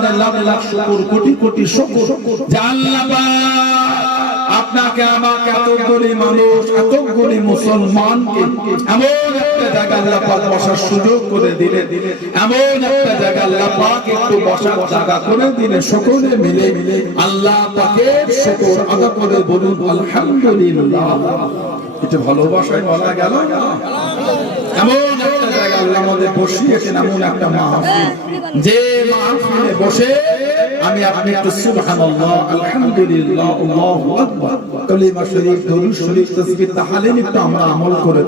আমাদের লাখ লাখ শুকর, কোটি কোটি শুকর যে আল্লাহ আপনাকে আমাকে এতগুলি মানুষ, এতগুলি মুসলমানকে এমন একটা জায়গা আল্লাহ পাক বসার সুযোগ করে দিলেন, এমন একটা জায়গা আল্লাহ পাক একটু বসার জায়গা করে দিলেন। সকলে মিলে আল্লাহ পাকের শুকর আদা করে বলুন আলহামদুলিল্লাহ। এটা ভালোবাসায় বলা গেল না? এমন একটা জায়গা আল্লাহ আমাদের বসিয়েছেন, এমন একটা মাহফিল, যে মাহফিলে বসে আমি আপনি একটু সুবহানাল্লাহ, আলহামদুলিল্লাহ, আল্লাহু আকবার, কালিমা শরীফ, দরুদ শরীফ, তাসবিহ, তাহলিল একটু আমরা আমল করে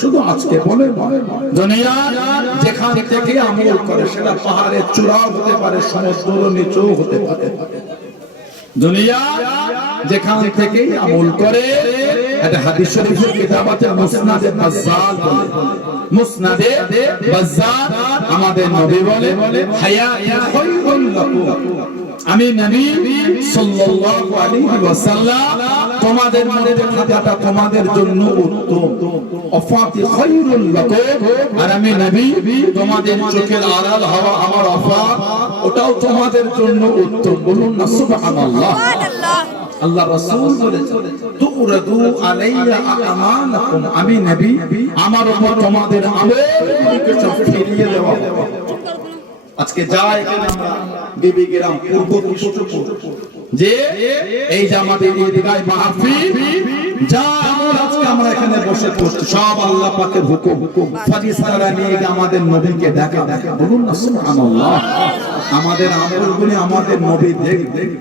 শুধু আজকে বলে দুনিয়া যেখান থেকে আমল করে, সেটা পাহাড়ের চূড়াও হতে পারে, সমুদ্রের নিচেও হতে পারে। দুনিয়া যেখান থেকে আমল করে, এটা হাদিস শরীফের কিতাব আছে মুসনাদে বাজ্জাল বলে, মুসনাদে বাজ্জাল আমাদের নবী বলে হায়াতুন খায়রুল লাকুম, আমি নবী সাল্লাল্লাহু আলাইহি ওয়াসাল্লাম তোমাদের মধ্যে থাকাটা তোমাদের জন্য উত্তম, ওয়াফাতি খায়রুল লাকুম, আর আমি নবী তোমাদের চোখের আড়াল হওয়া আমার ওয়াফাত ওটাও তোমাদের জন্য উত্তম। বলুন না সুবহানাল্লাহ। আল্লাহ রাসূল বলেছেন তুরাদু আলাইয়া আমানাকুম, আমি নবী আমার উপর তোমাদের আমলকে সব ফিরিয়ে দেওয়া হবে। আজকে যায় আমরা বিবি গ্রাম পূর্ব কৃষ্ণপুর, যে এই যে আমাদের ঈদগাহ মাহফিল, যা আমল আজকে আমরা এখানে বসে করছি সব আল্লাহ পাকের হুকুম, ফারিস্তারা নিয়ে আমাদের নবীকে দেখা। বলুন না সুবহানাল্লাহ। আমাদের আমলগুলি আমাদের নবী দেখ